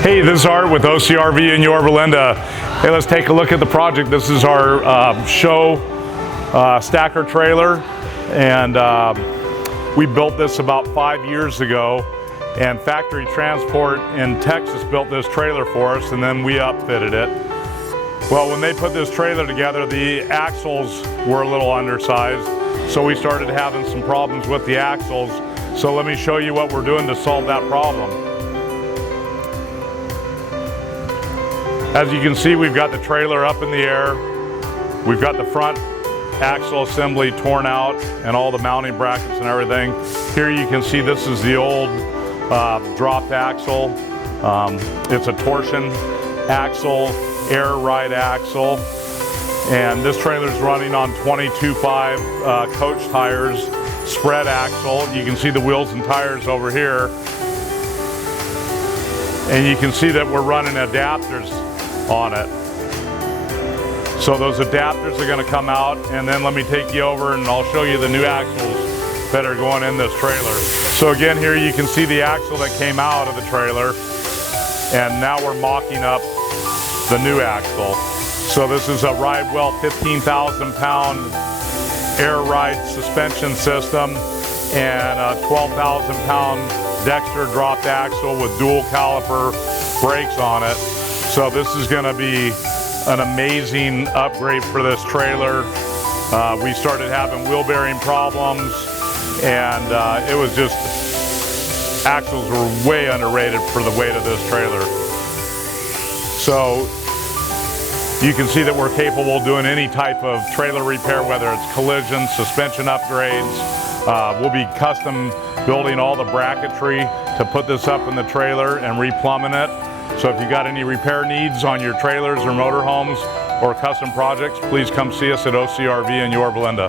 Hey, this is Art with OCRV in Yorba Linda. Hey, let's take a look at the project. This is our show stacker trailer, and we built this about 5 years ago, and Factory Transport in Texas built this trailer for us, and then we upfitted it. Well, when they put this trailer together, the axles were a little undersized, so we started having some problems with the axles. So let me show you what we're doing to solve that problem. As you can see, we've got the trailer up in the air. We've got the front axle assembly torn out and all the mounting brackets and everything. Here you can see this is the old dropped axle. It's a torsion axle, air ride axle. And this trailer is running on 22.5 coach tires, spread axle. You can see the wheels and tires over here. And you can see that we're running adapters on it. So those adapters are going to come out, and then let me take you over and I'll show you the new axles that are going in this trailer. So again, here you can see the axle that came out of the trailer, and now we're mocking up the new axle. So this is a Ridewell 15,000 pound air ride suspension system and a 12,000 pound Dexter dropped axle with dual caliper brakes on it. So this is going to be an amazing upgrade for this trailer. We started having wheel bearing problems, and it was just, axles were way underrated for the weight of this trailer. So you can see that we're capable of doing any type of trailer repair, whether it's collision, suspension upgrades. We'll be custom building all the bracketry to put this up in the trailer and replumbing it. So if you got any repair needs on your trailers or motorhomes or custom projects, please come see us at OCRV in Yorba Linda.